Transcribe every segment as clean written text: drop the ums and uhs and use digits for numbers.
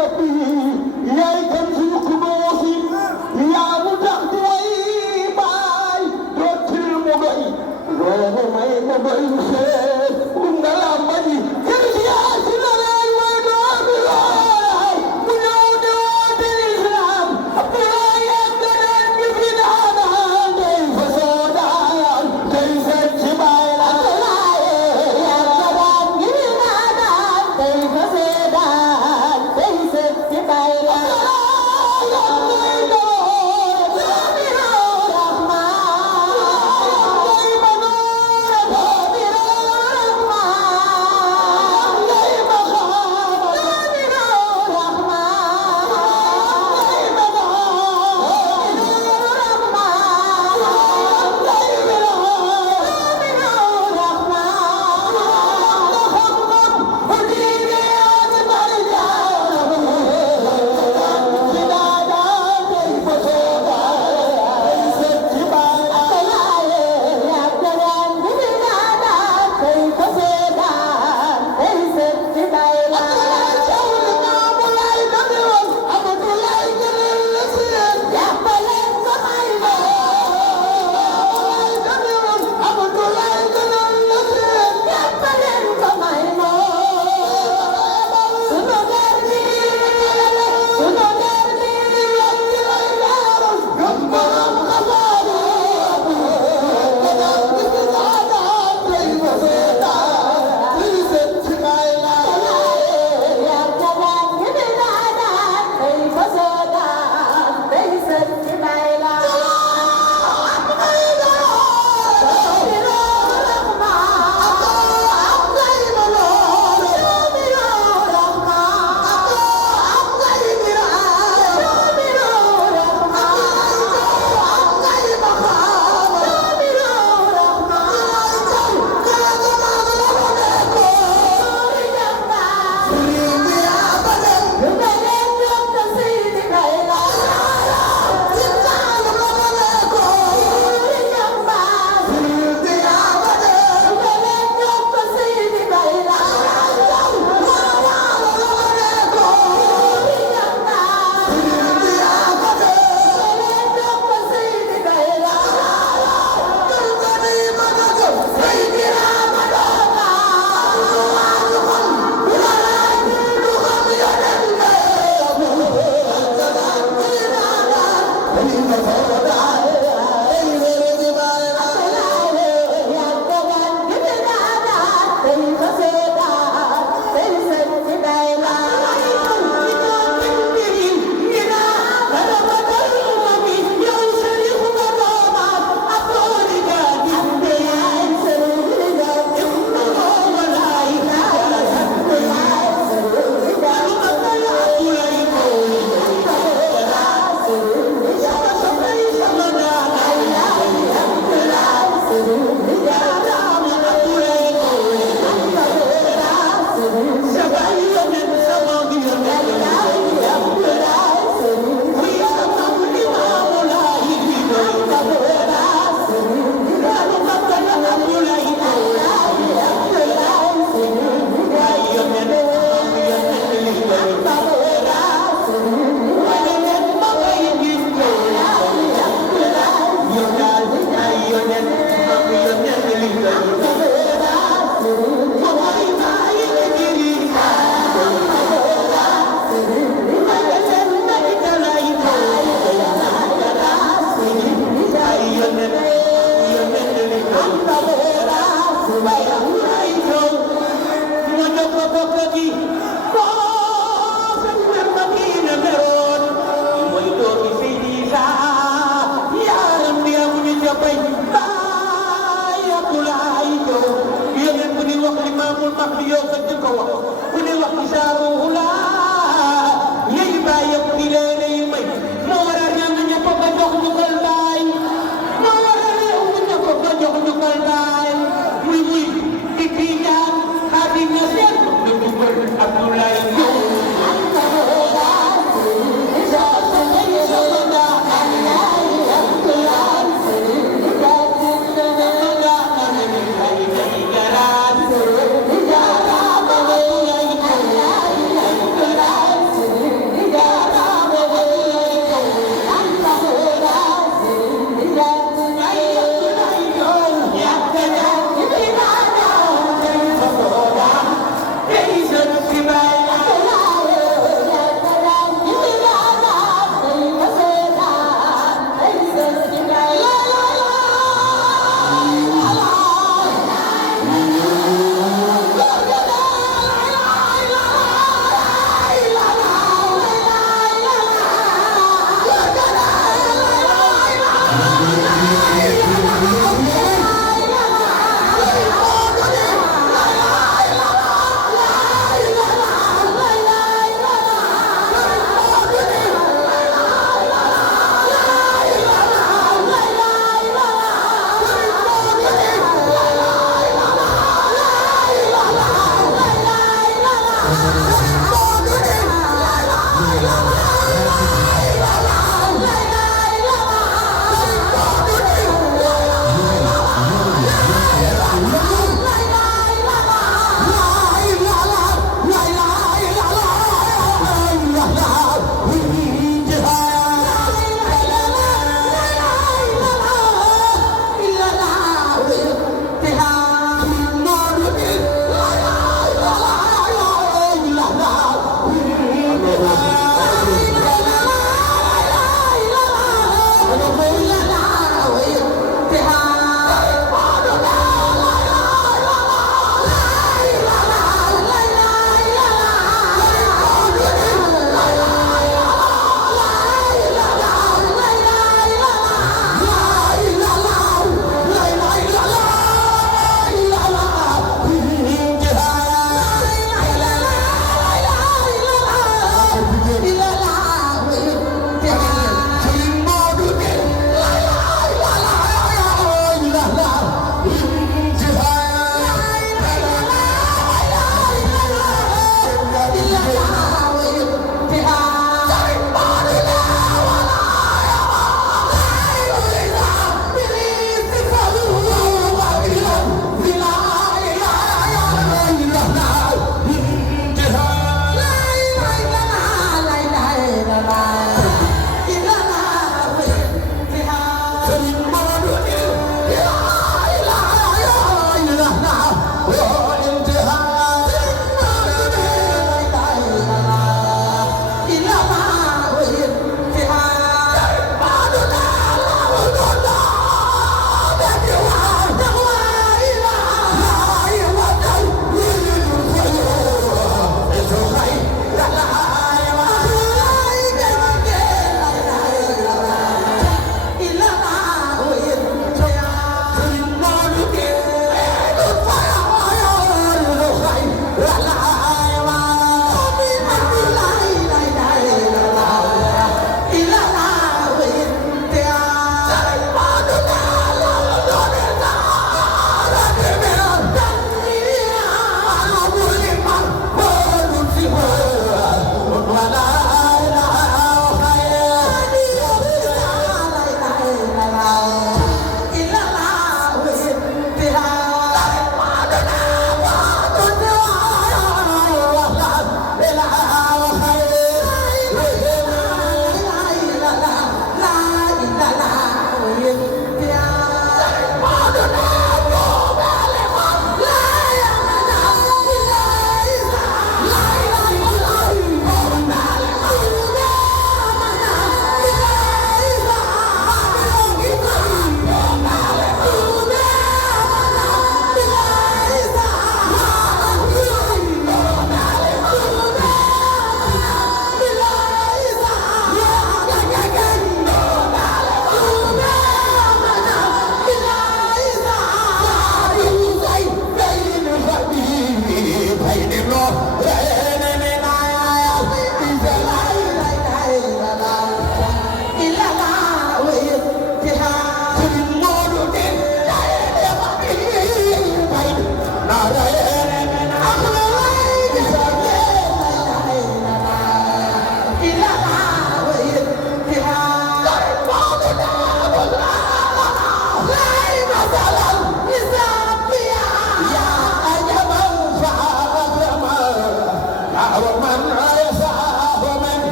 yaay kan suñu xudoosi yaa mu tax di way baay dootil mu doy loo may ma doy seet nga lamba ji kër si yaa si la leen way doomi lool mu ñëw di woote lislaam Abdoulaye yàgg naan ñu fi daanaan day fa soo daan day seet ci baay la Abdoulaye yàgg naan ñu fi daanaan day fa soo daan day seet ci baay la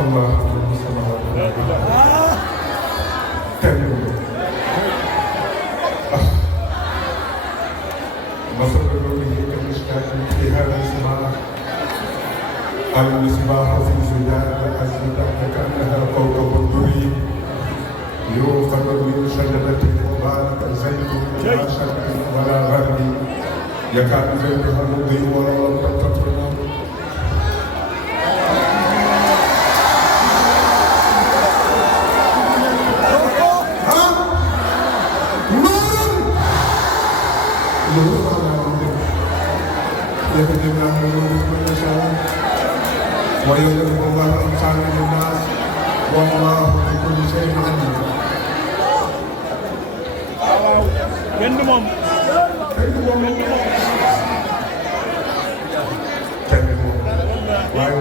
الله الصلوات كلمة مثل نوره كمشكاة في هذا الصباح المصباح في زجاجة الأزرق كأنها كوكب دري يوقد من شجرة مباركة زيتون لا شرق ولا غرب يكاد زيتها مضيء ولو لم تمسسه نار يهدي الله من يشاء ويضرب الله الأمثال للناس والله بكل شيء عليم. kenn moom waaye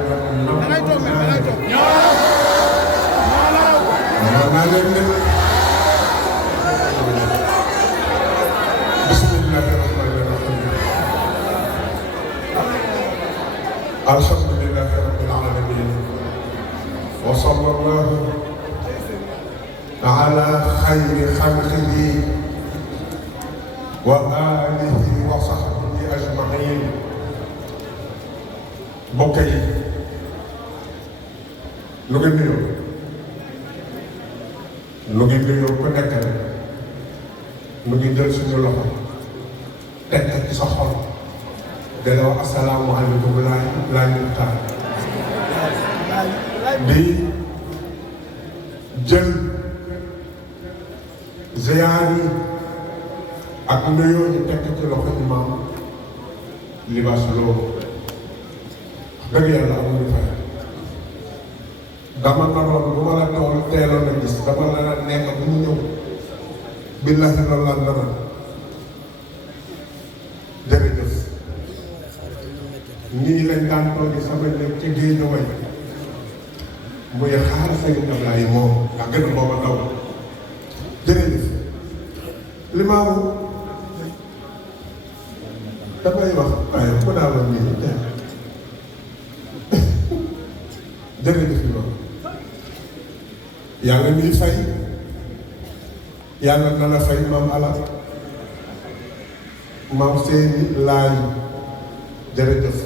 الحمد لله رب العالمين وصلى الله على خير خلقه وآله وصحبه أجمعين. mbokk yi lu ngi nuyoo ku nekk rek lu ngi jël suñu loxo teg ci sa xol de la wax asalaamualeykum laa ñu taal di jël ziyaar yi ak nuyoo di teg ci loxo imam Libaas Lo dëgg yàlla amuñu fay dama naroon bu ma la teeloon a gis dama la nekk bu mu ñëw billahi loolu la dara jërëjëf nii lañ daan toogi sama nekk ci géej way muy xaar Sëriñ Ablaye moom nga gën a booba daw jërëjëf li maamu damay wax waaye ku naa la nii jërëjëf li maamu yàlla ñuy fay yàlla na la fay maam ala maam seeni laay jërëjëf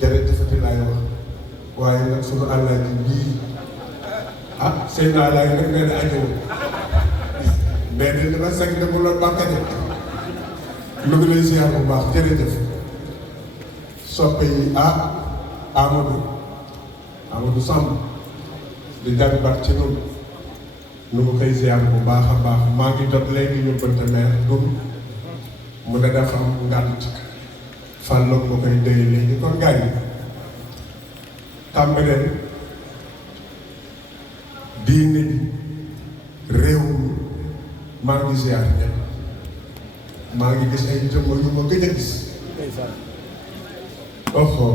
jërëjëfati laay wax waaye nag sunu àllaaji bii ah seen laay nag nee na ajow mais de dama seg de mu la bàkkane lu ngi lay ziar bu baax jërëjëf soppe yi ah Amadou Samb di jàmbat ci nun nu mu koy ziar bu baax a baax maa ngi jot léegi yóbbante maire dun mu ne dafa am ngànt fàlloog ma koy déy léegi kon gars yi tàmbaleen diine bi réew mi maa ngi ziar ñëpp maa ngi gis ay jëmm yu ma gëj a gis oho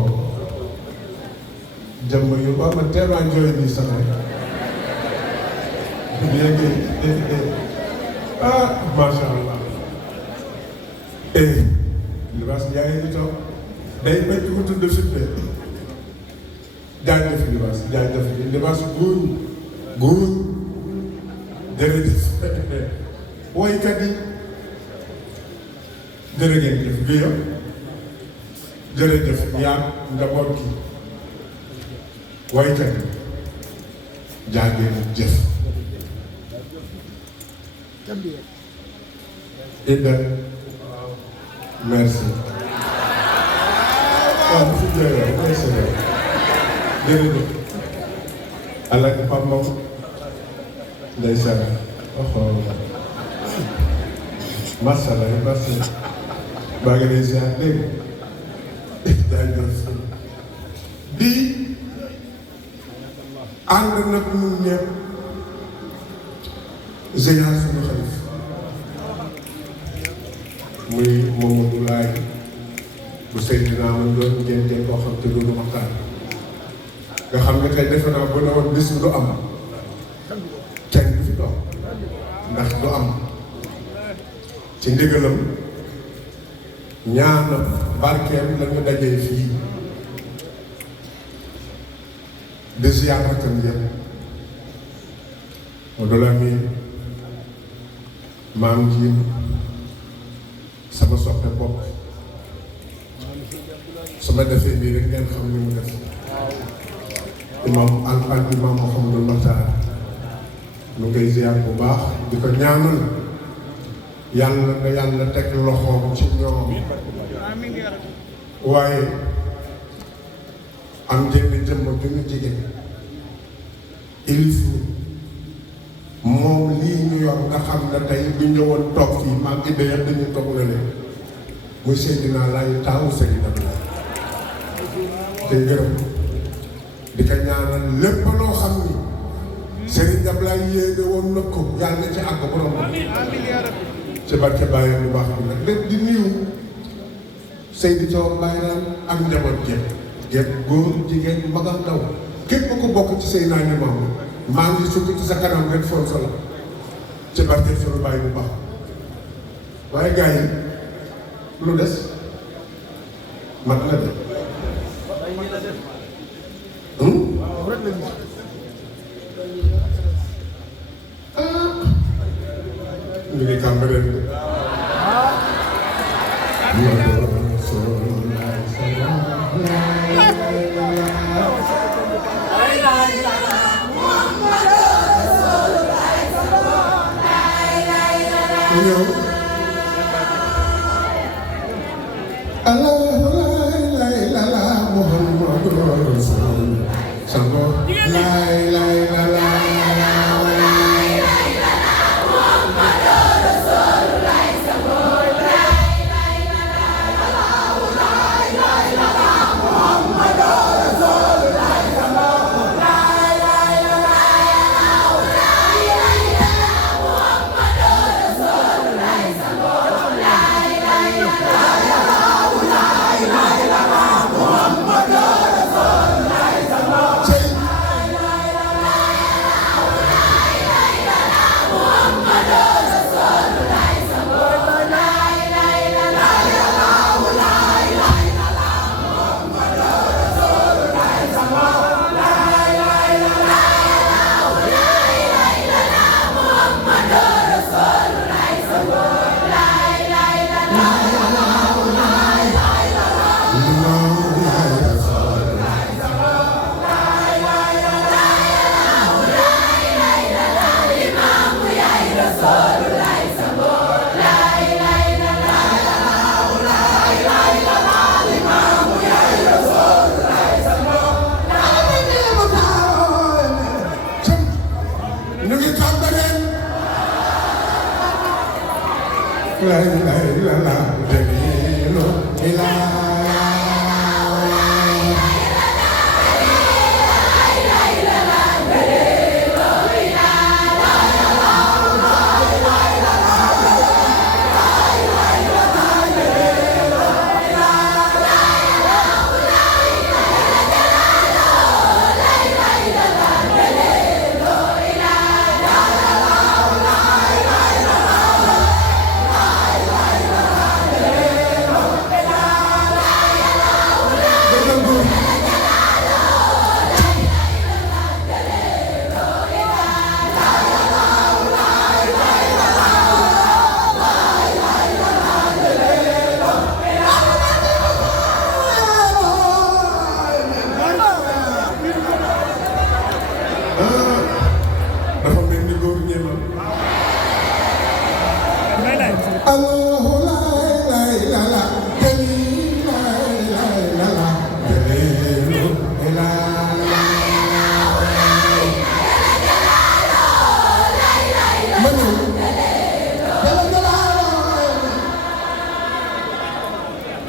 jëmm yu ba ma teemaan jooy nii sax léegi ah macha allah Libaas yaa ngi toog day bañ ko tudd fitne jaajëf Libaas góor jërëjëf woykat yi jërë ngeen jëf bi yow jërëjëf yaa njaboot gi woykat yi jaa ngeen jëf Ida merci waaw bu fi jëlee merci jërëjëf Alaaji Pape Mbow ndeysaan macha allah merci maa ngi lay ziar dégg jaajëf di ànd nag ñun ñëpp ziar suñu xalif muy Mamadou Laye bu Seydina man doon ngeen koo xam te loolu waxtaan nga xam ne tey defe naa bu ne woon bis du am kenn du fi toog ndax du am ci ndigalam ñaanam barkeem la ñu dajee fii di ziar rakam yëpp Modou Lamine maam ji sama soppe bopp su ma defee nii rek ngeen xam ni mu def imam al imam Mouhamadou Makhtar nu ngay ziar bu baax di ko ñaanal yàlla na yàlla teg loxoom ci ñoom waaye am jënd jëmm ju ñu jigéen ilif moom lii ñu yor nga xam ne tey bu ñëwoon toog fii maam idda yëpp dañu toog na leen muy Seydina Laay taawu Seydina Laay te gërëm di ko ñaanal lépp loo xam ni Serigne Ablaye yéene woon na ko yàlla na ci àgg borom ci barke bàyyam bu baax bi nag lépp di nuyu Seydou Thiaw Bayraan ak njaboot gépp góor jigéen mag ak ndaw képp ku bokk ci Seydina Limaamu maa ngi sukk ci sa kanam rek foon solo ci barke sunu bàyyi bu baax waaye gars yi lu des mat na de ñu ngi Cambérène de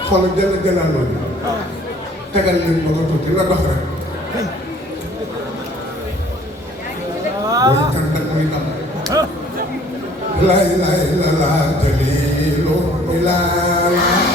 xoolal jënd jëlaat tegal leen ba ko tuuti nga dox rek mooy kan nag muy am lay la la jalilu ilaa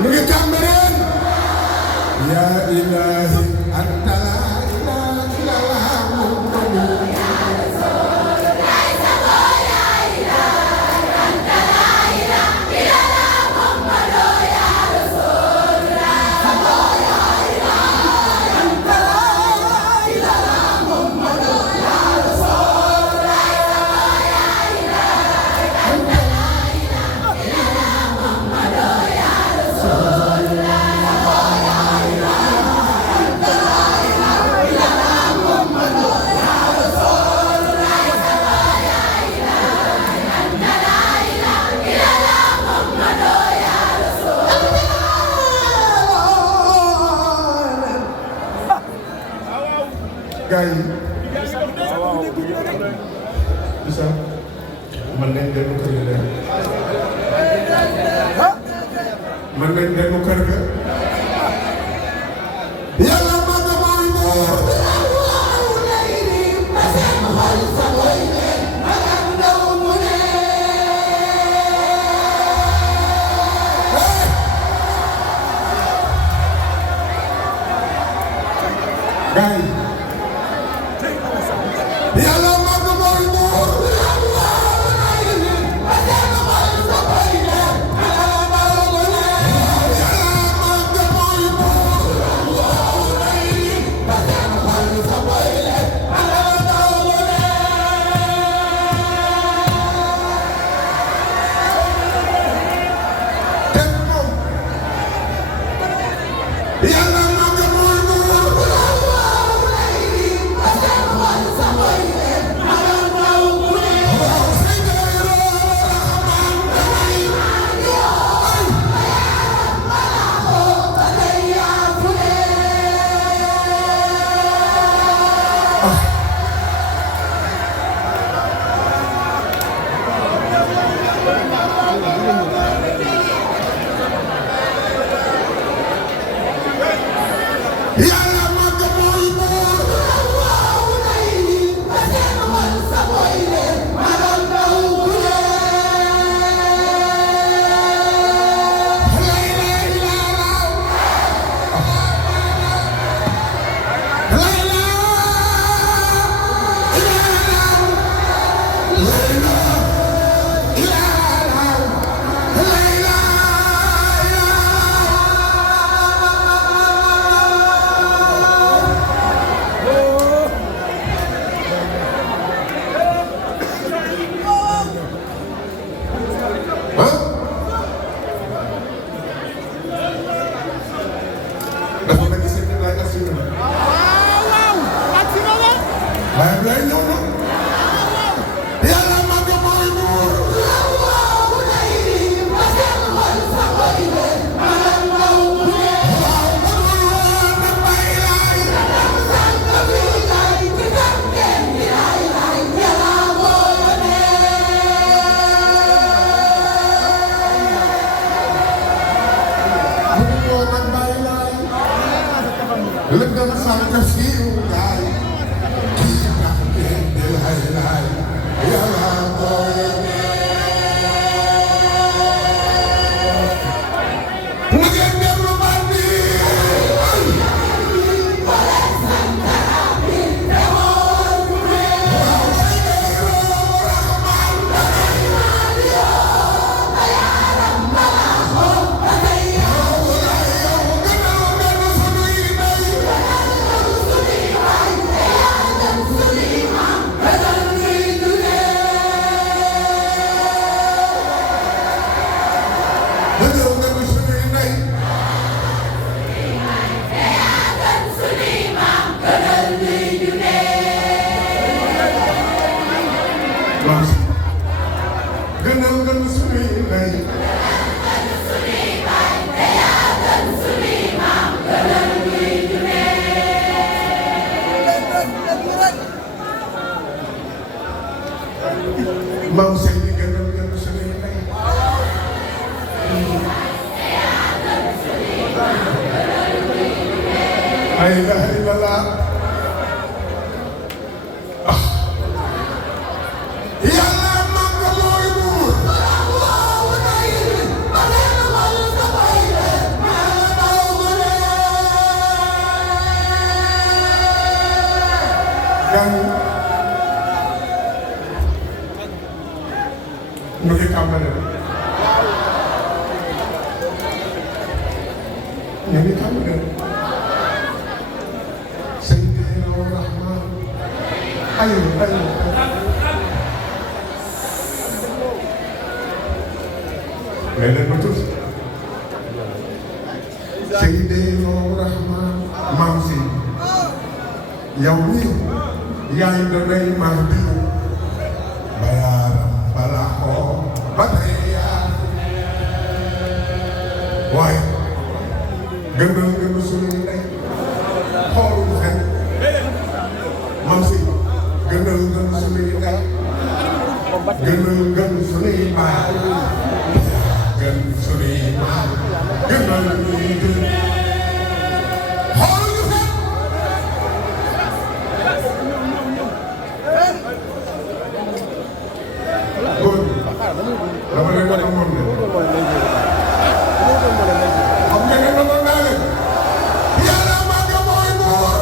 ñu ngi Cambérène ya ilahi anta la ilaha illallah Muhammadu ya Rasul ya ilahi anta la ilaha illallah Muhammadu ya Rasul ya ilahi anta la ilaha illallah Muhammadu ya Rasul ya ilahi anta la ilaha illallah Muhammadu ya Rasul gars yi bisa mën nañ dellu kër ga mën nañ dellu kër ga yàlla ma nga mooy moor gars yi Maam Seydi gënal gën suñuy ndey la ilaha illallah yàlla mag mooy buur ñu ngi tàmbale ñu ngi tàmbale Seydina Rahman ayo mais leen ma tuuti Seydina Rahman maam si yow mii yaay danay maa biyu bayaaram bala xoo ba tey yaa waaye gënal gën suñuy ndey xooluñu xel maam si gënal gën suñuy ndey gënal gën suñuy baay gën suñuy maam gënal ñuy gën xooluñu xel góor dama leen wax moom ne xam nga ne dama naa leen yàlla màgg mooy buur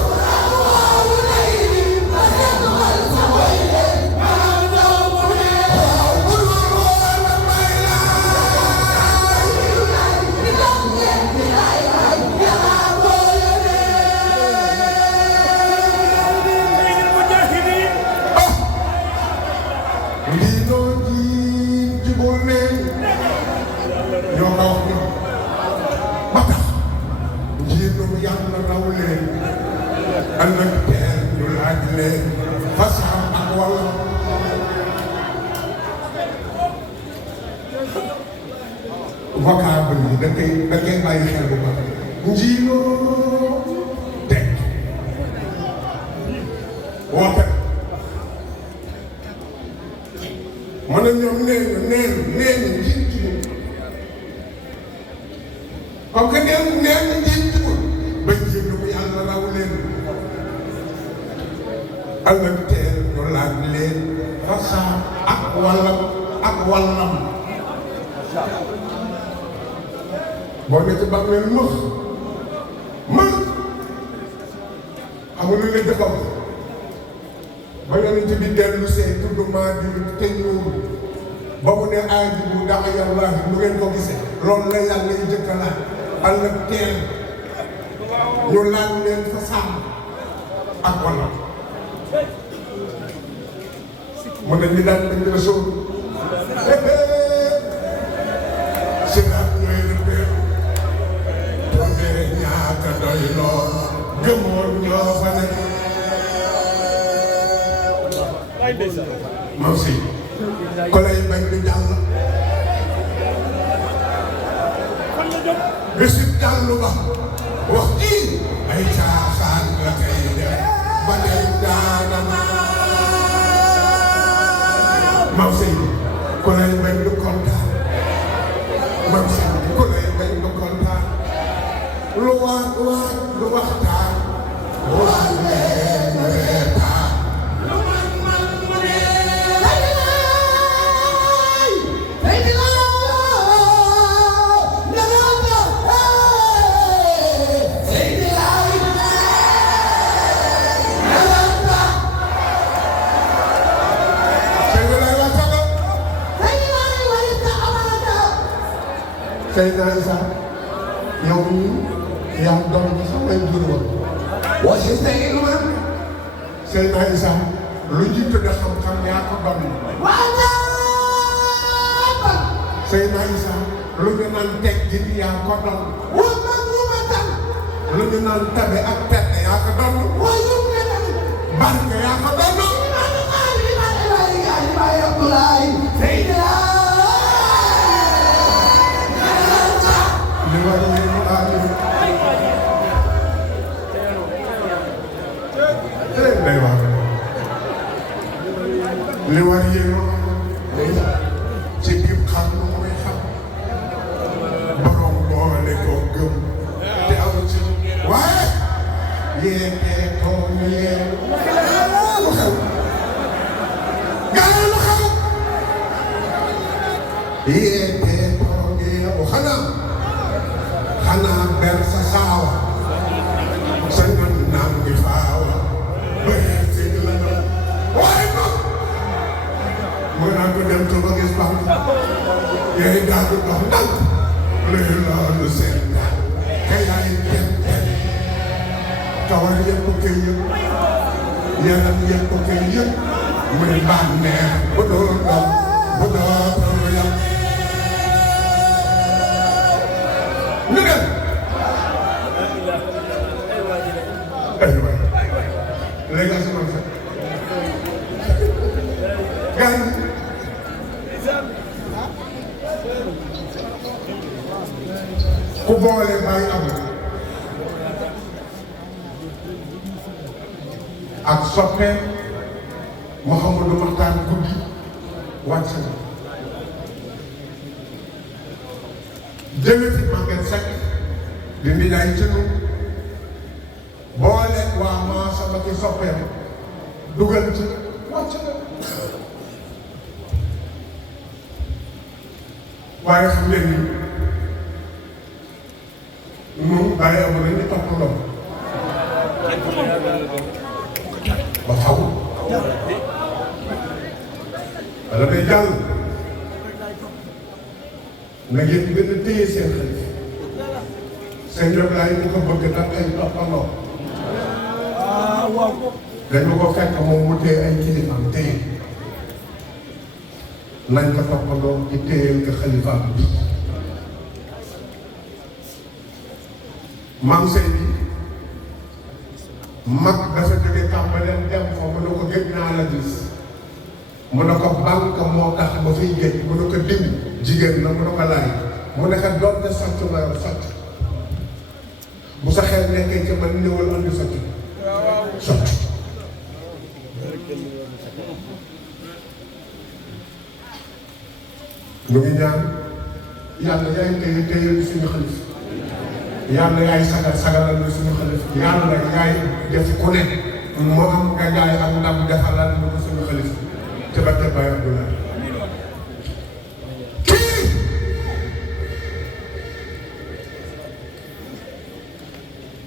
ëllëg teel ñu laaj leen façon ak wàll vocable yi da koy bàyyi xel bu baax njiiloo teg woote ma ne ñoom neen njiit ci comme que neen njiit ci ba jéem ko yàlla raw leen ëllëg teel ñu laaj leen façon ak wallam boo ne ci bam leen mëx xamul lu ne jëfam ba yonent bi dellu see tudd maa di te ñuul ba mu ne aaji bu ndax yàlla mu ngeen ko gisee loolu la yàlla yi jëkk laaj ëllëg teel ñu laaj leen façon ak wallam mu ne ñu daan dañ rasul siraat ñooy rëbbee tondee ñaaka doy lool gëmoon ñoo fa ne moom si ko lay bañ du jàll bisit jàllu ba wax ji ay caaxaan la kay def ba tey daanama Maam Seydi ku lay bañ du kontaan Maam Seydi ku lay bañ du kontaan lu waat du waxtaan Seydina Isa yow yaa doon ba sax may jur woon wasi Seydina Seydina Isa lu jiitu de xam-xam yaa ko doon Seydina Isa lu ñu naan teg ji yaa ko doon lu ñu naan tabe ak tedd yaa ko doon barke yaa ko doon li war yéen ci biir xam lu muy xam borom boole ko gëm te aw ci waaye yéen ko yéen lu xew gaaw lu xew yéen ko yéen xanaa ber sa saawa sa ngan naan di faawa bëri si la waaye mën naa ko dem ba gis baax yaay daal di dox ndànk luy loolu seen daal te yaay kenn kawar yëpp ko koy yëpp yaram yëpp ko koy yëpp muy bànneex bu doo doon bu doo yam ñu dem ay waay léegi asamaan sax gan ku boole bàyyi am ak soppee Mouhamadou Makhtar guddi wàcc na jële fi Maguette Seck di ndijaay ci nu boole waa maa sama ki soppeem dugal ci wàcc na waaye xam ngeen ni moom bàyyi amu nañu toppandoo ba xaw wala day jàll na ngeen gën a téye seen xarit seen job laay ñu ko bëgg ndax ay toppandoo dañu ko fekk moom mu téye ay kilifaam téye nañ ko toppandoo ci téyeel nga xalifaam bi maam sey bi mag dafa jóge tàmbaleen dem fa mu ne ko géej naa la gis mu ne ko banque moo tax ba fiy géej mu ne ko diw jigéen la mu ne ko laay mu ne ko doonte sàcc la yor sàcc bu sa xel nekkee ci man ñëwal andi sàcc sàcc ñu ngi ñaan yàlla yaay téye téyel suñu xalif yàlla yaay sagalal ñu suñu xalif yàlla yaay def ku ne moo am nga jaay ak ndam defalal ñu ko suñu xalif te ba te Baye Abdoulaye kii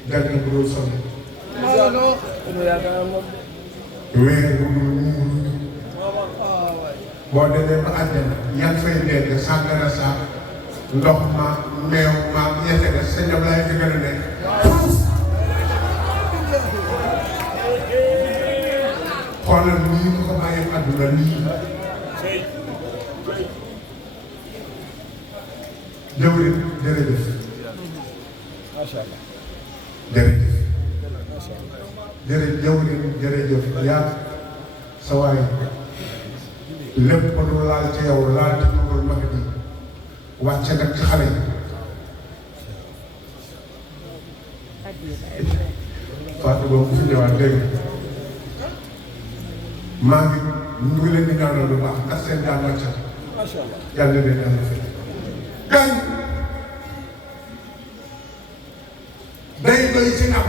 jàng bu dul sonn weer bu dul muuru boo demee ba àjjana yan fay nekk sàngara sa ndox ma meew ma ñette des sa ñoom laay fi gën a nekk xoolal nii mu ko bàyyee àdduna nii jëwriñ jërëjëf jërëjëf jërëjëf jërëjëf yaa sa waay lépp lu laal ci yow laal ci Nuurul Mahdi wàcce nag ci xale yi Fatou boobu fi ñëwaat dégg maa ngi ñu ngi leen di ñaanal lu baax ndax seen jaan wàcce yàlla leen yàlla fi gan day doy ci ndam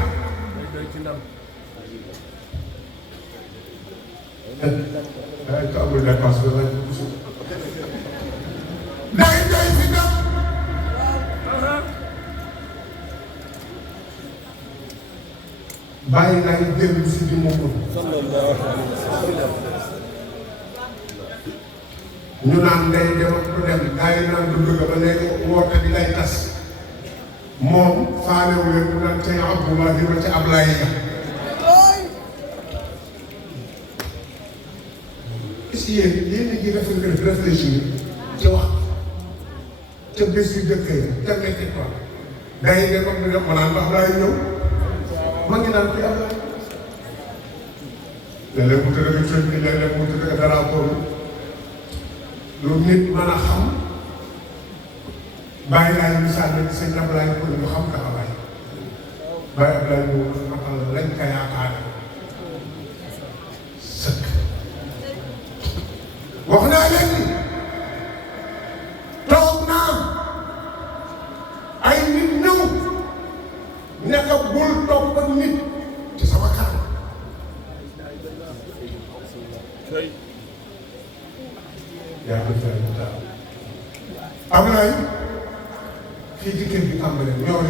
ay ko amul dépense ba laaj day doy fi dem bàyyi naa yi dellu si di moom ñu naan day dem ak du dem gaa yi naan du dëgg ba léegi woote di lay tas moom faalewu leen mu naan tey Abdoulaye ma ci Ablaye ga si yéen a ngi réfléchir ci wax ca bés yu dëkk yi ca métti quoi gaa yi dem ak du dem ma naan ba Ablaye ñëw ma ngi naan fi Ablaye léeg-léeg mu tëdd ak coono bi léeg-léeg mu tëdd ak dara lu nit mën a xam bàyyi naa yi misaal ne sëñ Ablaye pour ñu xam taxawaay bàyyi Ablaye ñu matal lañ ko yaakaare sëkk wax naa leen ni toog naa ay nit ñëw nekk bul topp ak nit ci sama kanam yaa ngi fay Ablaye fii ci kër gi am na leen yor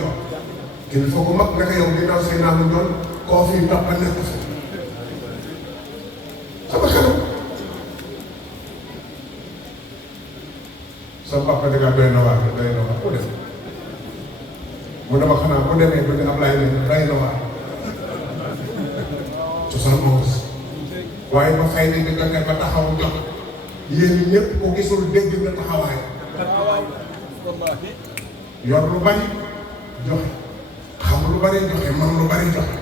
kii foog mag naka yow ginnaaw say naa mu doon koo fi topp nekk fi sama kanam sa papa da ngaa doy na waar ku def mu dama xanaa bu demee ba ne Ablaye ne doy na waar 71 waaye ba fay ne nga ba taxaw jox yéen ñëpp ko gisul dégg nga taxawaay yor lu bari joxe xam lu bari joxe man lu bari joxe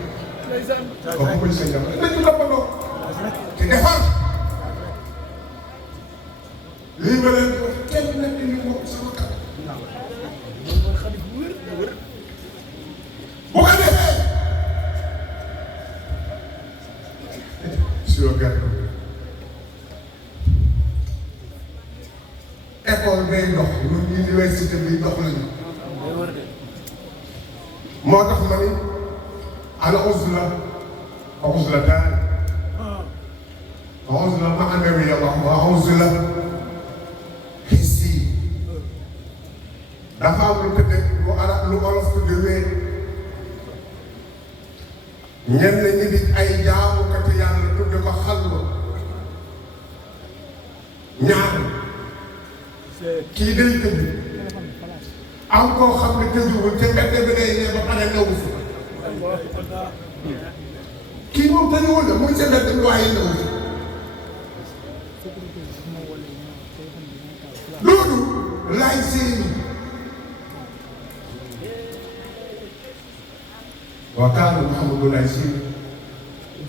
ba ko sa jam nañu toppandoo te defar lii ma leen wax kenn nekk li ko sama kat bu ko defee sur gerte école day dox ñun université bi dox nañu moo tax ma ni al uzlatan uzla ma'nawiyya wa uzla hissi dafa am lu tëdde lu olof tudde wéet ñenn ñi di ay jaamukati yàlla tudde ko xalwa ñaar kii day tëdd am koo xam ne tëjuwul te mbedd bi day ne ba pare newu fi kii moom tëjuwul la muy sa mbedd bi waaye newu fi loolu laay seeni wa kaana Muhammadu laay seeni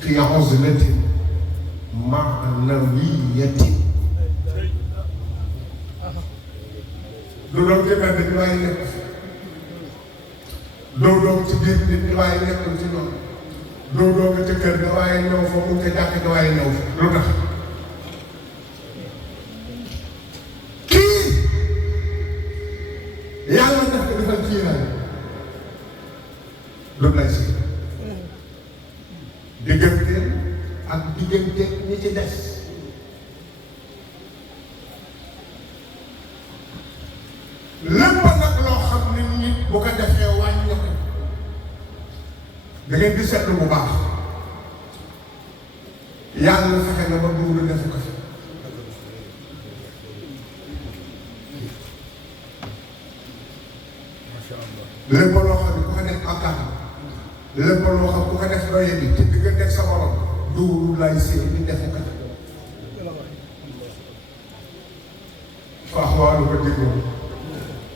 fi uzlatin ma'nawiyyatin lu doon ci mbedd bi waaye nekk doo doom ci biir nit ñi waaye nekkul ci ñoom doo doom ci kër ga waaye ñëw fa mu ca jàkk ga waaye ñëw fa lu tax kii yàlla def ko defal kiiraay lu lay si diggante ak diggante ñi ci des lépp nag loo xam ne nit bu ko defee wàññi ko da ngeen di seetlu bu baax yàlla fexe na ba duuru defu ko fi lépp loo xam ne ku ko def akkaam lépp loo xam ku ko def doye bi te diggante sa borom duuru lay séen di defu ko fa axwaalu ko déglu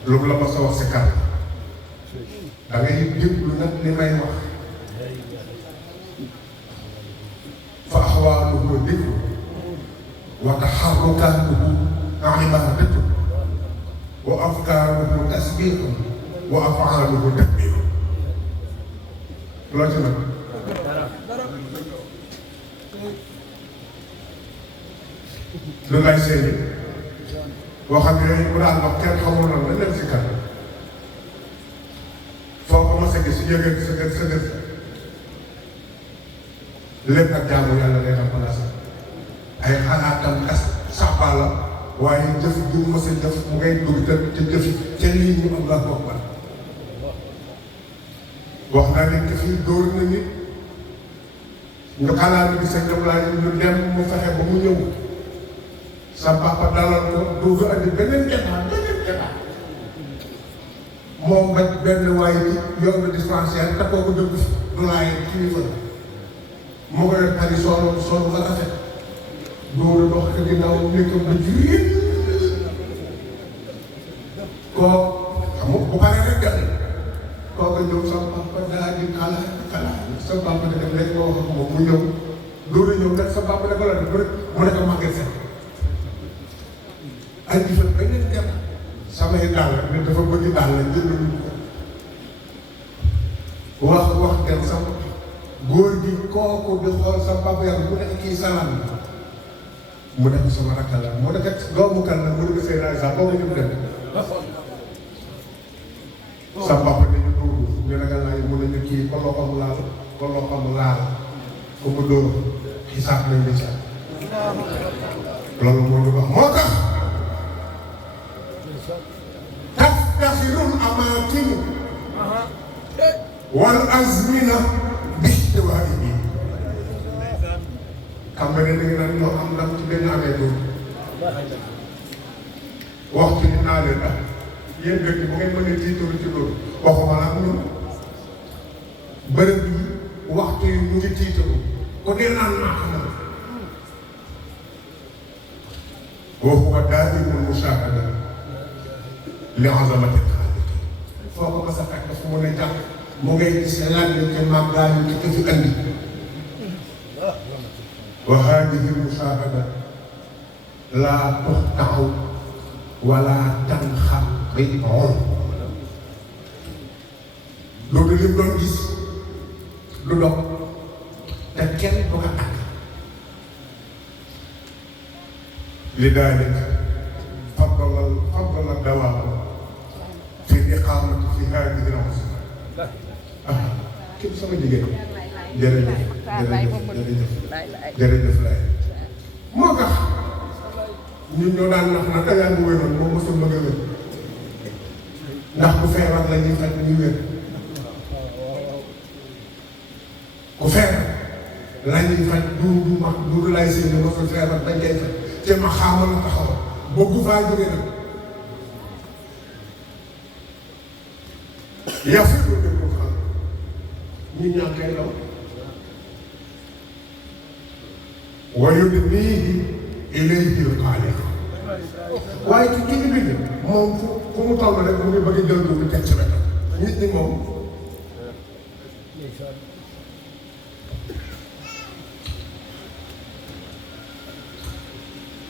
lu la ma sa wax si kàddu da ngay déglu nag li may wax fa axwaaluhu dikru wa taxarrukaatuhu ibaadatu wa afkaaruhu tasbiihu wa afaaluhu takbiiru loo ci nag lu lay seeni boo xam ne yooyu bu daan wax kenn xamul na la leen si kat foo ko mos a gis yëgal sa def lépp ak jaamu yàlla day am place xalaatam tas sàppaa la waaye jëf ji mu mës a jëf mu ngay dugg te jëfi ca lii ñu am laa bokk wax naa leen te fii dóor na nit ñu xalaat bi sa ñoom laa ñu dem mu fexe ba mu ñëw sa papa dalal ko dugg andi beneen état moom ba benn waaye bi yor na dispensaire te kooku dëgg fi du laay kilifa la mu ko yor tari solo ba rafet dóor dox ko ginnaaw nekk ba jigéen koo xam bu paree rek gën kooku ñëw sa papa daa di kala sa papa ne def rek moo wax ak moom mu ñëw dóor ñëw nag sa papa ne ko la def mu ne ko màgget set ay di fa beneen gerte samay dàll ne dafa bëgg dàll jënd ko wax dem sa góor gi kooku di xool sa papa yàlla mu nekk kii salaam mu nekk sama rakk la mu nekk doomu kan la mu nekk say raay sax boobu ñu dem sa papa dañu dóor ñu ne nga laaj mu ne kii ko loxoom laal ko mu dóor xisaab nañ la ca loolu moo lu wax moo tax taftaxirul amaakinu wal azmina bihtiwaa'ihi xam nga ne da nga naan ñoo am ndam ci benn amee dóor waxtu ni naa leen ah yéen dëkk bu ngeen mënee tiitaru ci loolu waxuma la ak ñun bërëb yi waxtu yi mu ngi tiitaru ko dee naan naa xam na wa huwa daa'imul mushaahada li azamati xaaliq foo ko mas a fekk dafa mën a jàpp mu ngay gis laaj leen ci màggaayu ki ko fi andi wa haadihi mushaahada laa tuxta'u wala tanxaqi'u loolu li mu doon gis du dox te kenn du ko takk li daalik faddala dawaamu fi iqaamati fi haadihi al-asr képp sama jigéen jërëjëf laay moo tax ñun ñoo daan nax nag yaa ngi wéroon moom mosul bëgg a wér ndax ku feebar la ñuy faj ñu wér ku feebar la ñuy faj du lay seen ne mosul feebar dañ koy faj te ma xaamal la taxaw bëggu faa jóge nag yaa fi doon déglu xam ñun ñaa koy daw wa yudniihi ilayhi al-xaaliq waaye ki ki ñu bind moom fu mu toll rek mu ngi bëgg a jël dugub teg ci wetam nit ñi moom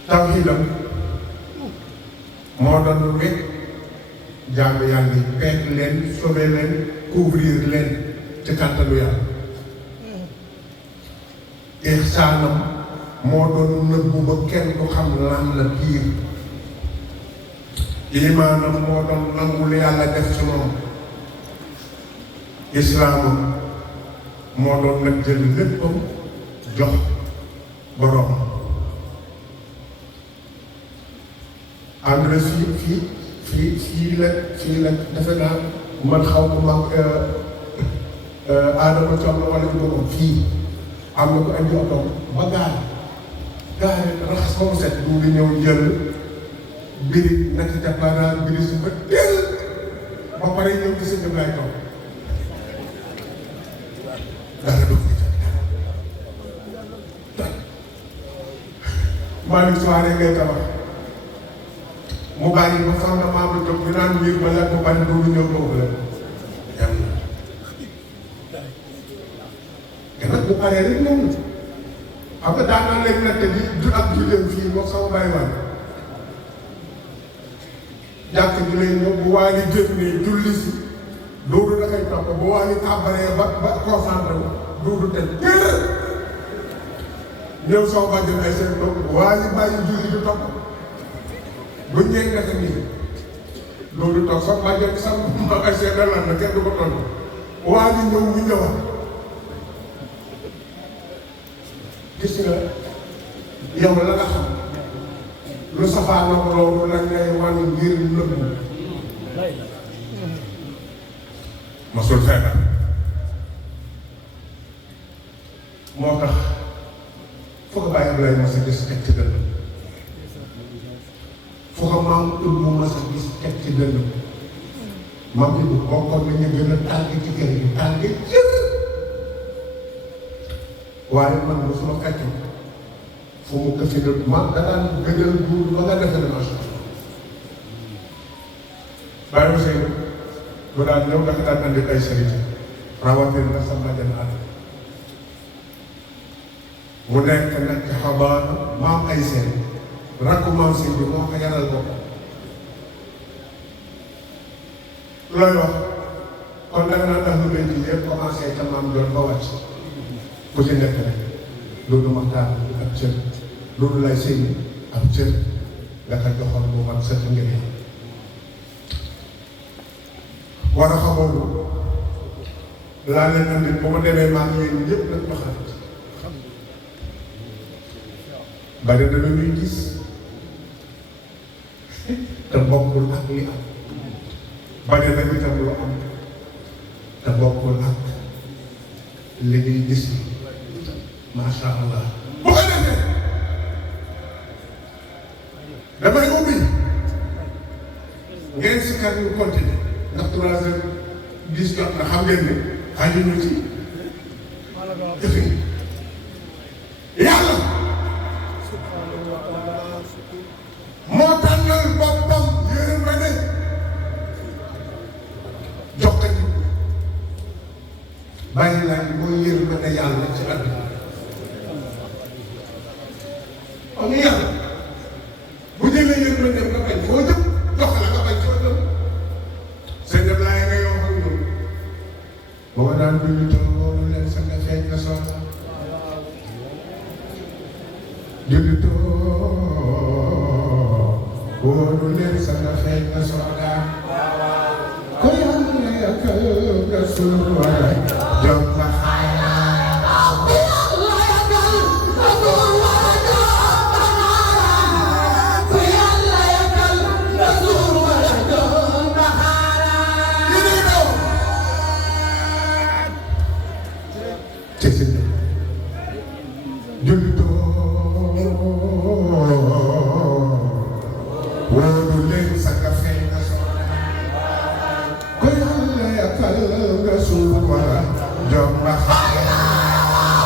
tawhiidam moo doon wekk jaamu yàlla yi peeg leen sauver leen couvrir leen ci kàttanu yàlla ihsaanam moo doon nëbbu ba kenn du xam lan la piir imaanam moo doon nangu li yàlla def ci moom islaamam moo doon nag jël léppam jox borom engrais fii la defe naa man xaw ma mag Adama Thiam wala borom fii am na ko andi oto ba gaare raxas ba mu set du di ñëw jël biri naka jàppaanaa biri su ba teel ba pare ñëw ci sëñ Ablaye toog dara du ko jot maa ngi soirée ngay tabax mu bàyyi ba fondement bi toog ñu naan mbir ba la mu bari du ñëw boobu la yam na te nag bu paree rek ñëw na xam nga daan naa leen natt bi du ak julleem fii moo sama bàyyi waay jàkk ji lay ñëw bu waa ni génnee julli si loolu dafay topp bu waa ni tàmbalee ba concentré wu loolu teg teel ñëw sama bàjjen ay seen topp waa ni bàyyi julli di topp bu ñëwee nga nii loolu toog sama bàjjen sama ay seen dalaan na kenn du ko toll waa ni ñëw ñu ñëwaat gis nga yow la nga xam lu safaanoog loolu la ngay wan ngir nëbb masul feebar moo tax foo ko bàyyi Ablaye mas a gis teg ci dënn foo ko maam Ibou mas a gis teg ci dënn maam Ibou bokkoon nañu gën a tàng ci kër gi tàng jër waaye man mosuma fekk fu mu këfi na ma da daan gëjal duur ba nga defe ne macha allah bàyyi ma seen bu daan ñëw dafa daan andi ay sëriñ rawatina nag sama jën àll mu nekk nag ci xabaar maam ay seen rakku maam seen bi moo ko yaral bopp looy wax kon da nga naan tax lu mel ni yëpp commencé te maam doon ba wàcc ku ci nekk rek loolu maxtaan ak cër loolu lay sëñ ak cër nga ko joxoon bu mat sëkk ngir war a xamoon laa leen andi bu ma demee maa ngi yéen ñëpp nag ma xarit bari na lu ñuy gis te bokkul ak li am bari na itam lu am te bokkul ak li ñuy gis macha allah bu ko defee damay ubbi ngeen si kàddu yu continué ndax 3h10 jot na xam ngeen ne xaju ñu ci jëfe yàlla moo tànnal boppam yërmande jox ko nit bàyyi laa mooy yërmande yàlla ci àdduna kon yàlla bu jëlee yërmande nga bañ foo jëm jox la nga bañ foo jëm sëñ dem laay nga yow xam nga boo daan duñu toolu leen sa nga feeñ nga soxla julli wóolu leen sa nga feeñ nga soxla ko yàlla yakal nga suur wala jom la xayra ko yàlla yakal nga suur wala jom la xayra ko yàlla yakal nga suur wala jom la xayra yéen daw ci si julli wóolu leen sa nga feeñ nga soxla ko yàlla yakal nga suur wala jom la xayra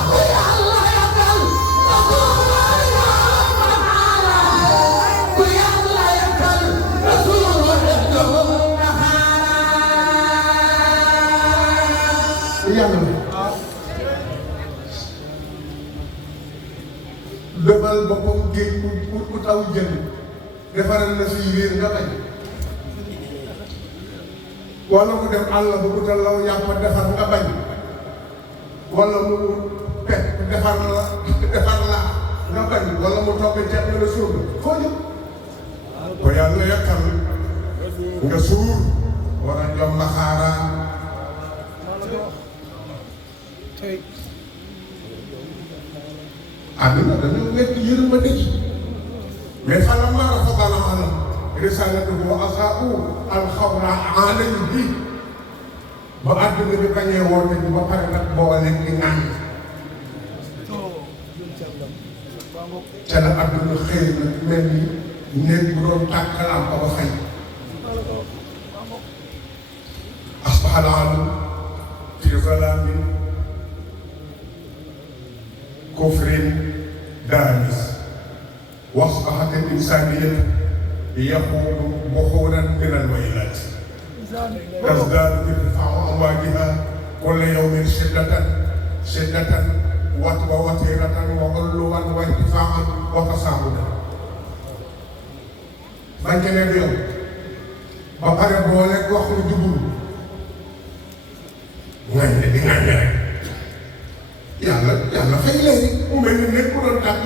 ko yàlla yakal nga suur wala jom la xayra ko yàlla yakal nga suur wala jom la xayra yàlla demal boppam géej ku taw jën defaral na fii réer nga bañ wala mu dem àll ba mu tal law yàpp defar nga bañ wala mu pet defar la nga bañ wala mu togg ceeb la suur foo jëm ko yàlla yakkal nga suur war a jom la xaaraan àdduna dañoo nekk yërmande ji mais falammaa rafada anhum risalatuhu wa asaa'u al-xawla alayhi ba àdduna bi bañee woote bi ba pare nag boole di naan ca la àdduna xëy na mel ni néeg bu doon tàkk lamp ba fay asbaha al-aalam fi zalaamin kufrin daamis وأصبحت الإنسانية يخوض بحورا من الويلات تزداد ارتفاع أمواجها كل يوم شدة وتيرة وعلوا وارتفاعا وتصاعدا bañ ca nekk yow ba pare boole wax lu jubul ngañ ne di ngañ rek yàlla fay léegi mu mel ni nekk ku doon tàgg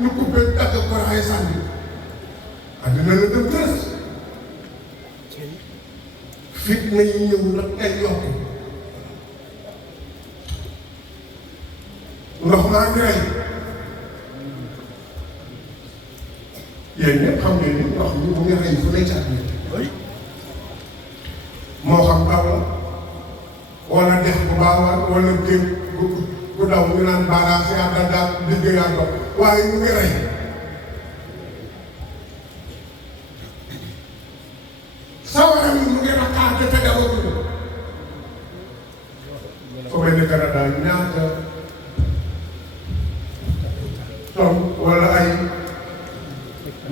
ñu coupé tàgg ko ay sànni àddina la dem tës fitna yi ñëw nag ay yokk ndox maa ngi rey yéen ñëpp xam ngeen ni ndox mi bu ngeen rey fu lay caat moo xam taw la wala dex bu baawaan wala géej bu daw ñu naan baaraas yaa daal digg yaa dox waaye ñu ngi rey sawara yi mu ngi rakkaate te dawatul fu mel ni Canada ñaata ton wala ay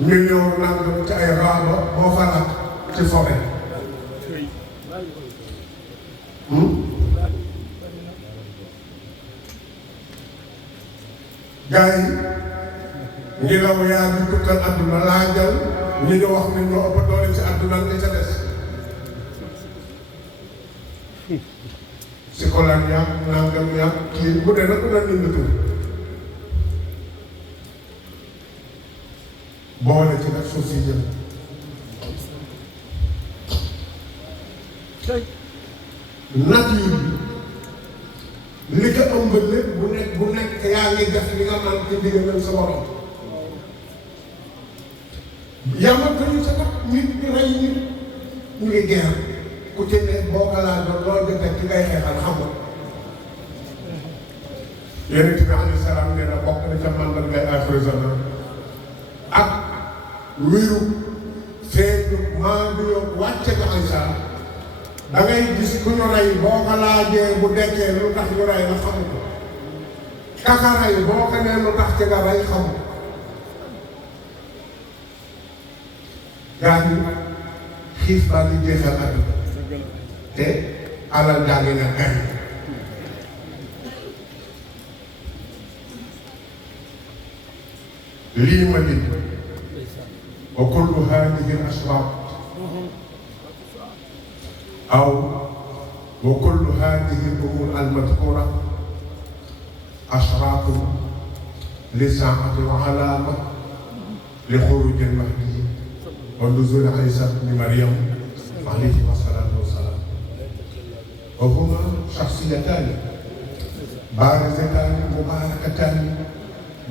million nangam ci ay raaba boo fa lakk ci forêt gars yi ngelaw yaa ngi tukkal àdduna laajal ñi nga wax ne ñoo ëpp doole ci àdduna li ca des si kolaan yaa nangam yaa kii bu dee nag ku ne ñu tur boole ci nag suuf si jëm nature bi li ko ëmb lépp bu nekk yaa ngi def li nga mën ci diggante sa borom yamatuñu sa tax nit ñi rey nit ñu ngi guerre ku ci ne boo ko laajoon loo jotee ci ngay xeexal xam nga Yonent bi alayhi salaam nee na bokk na ca mandargay aaxiru zamaan ak wéru feeñu maa ngi yow wàcce ko Aysa da ngay gis ku ñu rey boo ko laajee bu dekkee lu tax ñu rey la xamu ko kaka rey boo ko nee lu tax ci nga rey xamu ko gaa ñi xiif baa ngi jeexal àdduna te alal gaa ngi ne ay lii ma lim wa kullu haadihi al-asbaab aw wa kullu haadihi al-umuur al-madkuura ashraatu li saa'ati wa alaama li xuruuji al-mahdi wa nuzuuli Iisaa ibni Maryam alayhi salaatu wa salaam wa humaa shaxsiyataani baarizataani mubaarakataani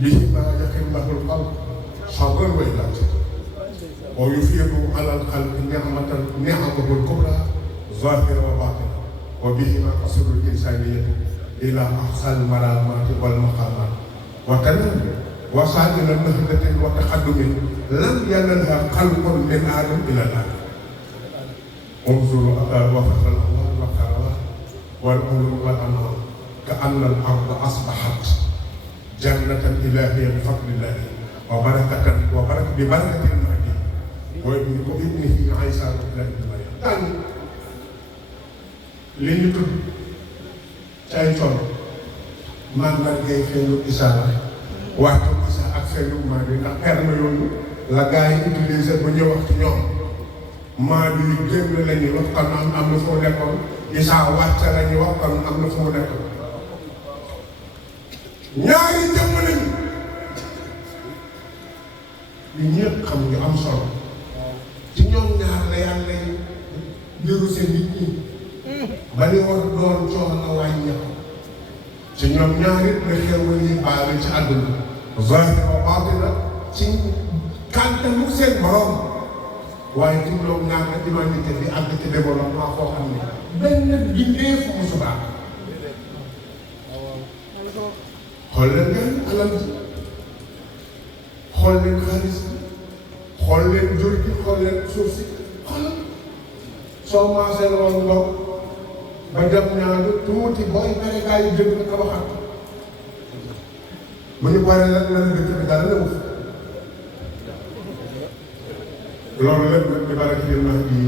bihimaa yaqiimul qalb sharran wa ilaahan wa yufiidu alal xalqi ni'amahu al-kubraa zaahiran wa baatinan wa bihimaa tasilu al-insaaniyyatu ilaa aqsal maraamaati wal maqaamaat wa tanaalu wasaa'ila nahdatin wa taqaddumin lam yanalhaa xalqun min aadam ilaa al-aan. unzuru wafaq al-amwaal wa al-karaamaat wal uluum wal an'aam ka'anna al-arda asbahat jannatan ilaahiyyan bi fadlillaahi wa barakatan bi barakatil mahdi wa ibnihi Iisaa ibni Maryam. tànn li ñu tudd ci ay tool mandargay feeñu Isaa la waxtu Isaa ak feeñu Mahdi ndax terme yooyu la gars yi utilisé bu ñu wax ci ñoom Mahdi yu génn la ñuy wax kon am na foo nekkoon Isaa wàcc la ñuy wax kon am na foo nekkoon ñaari jëmm lañu ñu ñëpp xam ñu am solo ci ñoom ñaar la yàlla jëru seen nit ñi ba li war doon coono wàññeeku ci ñoom ñaar it la xewal yi baale ci àdduna zaahir wa baatina ci kàntanu seen borom waaye ci ñoom ñaar la humanité bi àgg ci développement foo xam ne benn bindee fu mu subaa xool leen ngeen alal ji xool leen xaalis bi xool leen jur gi xool leen suuf si xoolal soo maasee woon ndox ba dem ñaanu tuuti booy pare gaa yi jënd ko tabaxaat bu ñu paree nag lan dëkk bi dara newu loolu lépp nag di barakatil mahdi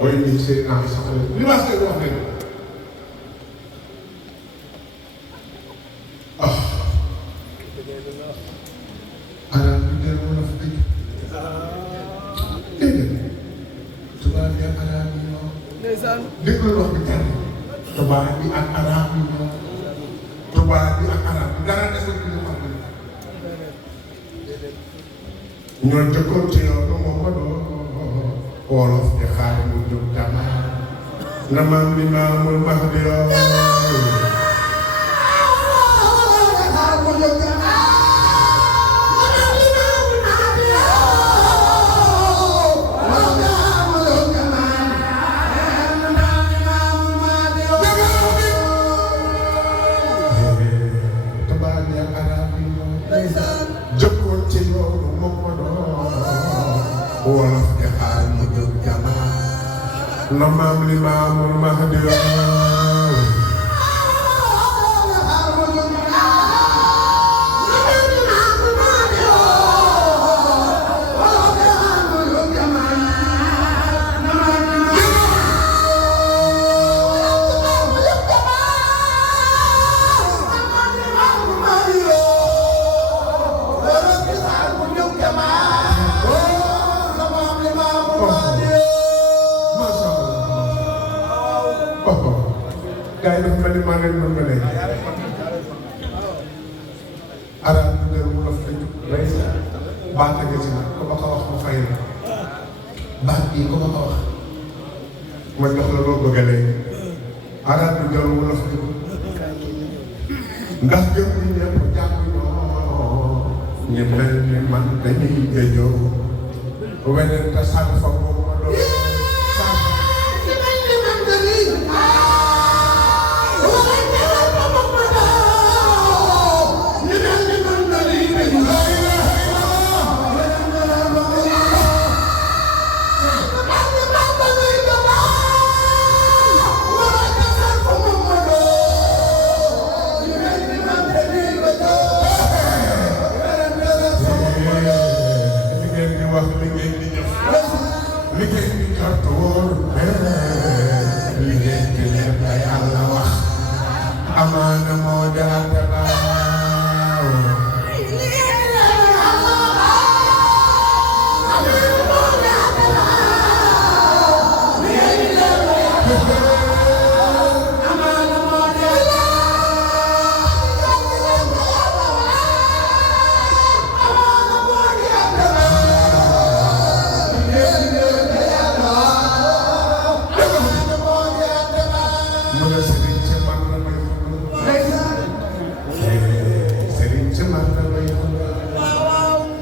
booy nii seen naa sax li ma seen wax nañu arab bi delloo na fa dëgg dégg nga tubaab bi ak arab yi ñoo déglu wax bi tànn tubaab bi ak arab yi ñoo tubaab bi ak arab bi dara desul ci ñu xam ne ñoo jëkkoon ci yoonu moom ko doon wolof di xaar mu jóg jamaa na maam li maamul mahdi yoo wolof di xaar mu jóg jamaa na maam li maamul Mahdi gars yi dafa mel ni maa leen mën nga léegi arab bi de mu la fay rey baata nga ci nag ko ma ko wax ma fay la baat bii ko ma ko wax ma jox la loo bëgg a léegi arab bi de mu la fay ndax gëm ni ñëpp jàpp ñoo ñu mel ni man dañuy géejoo weneen te sànq fa boobu ma doon amaana moo jaate laaw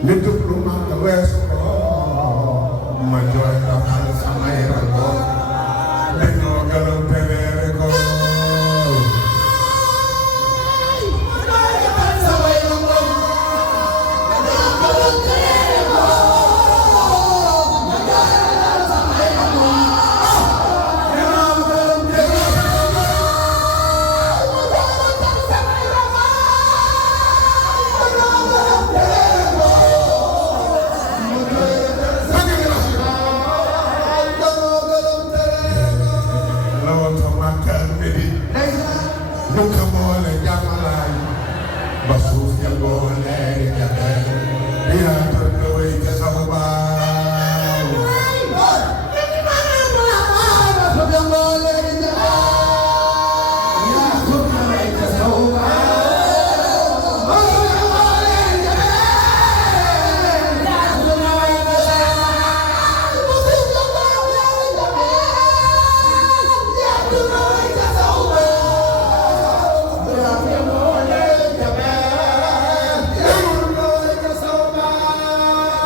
ñu jublu ma nga weesu ko ma jooy la xal samay rango dañoo gërëm tereere ko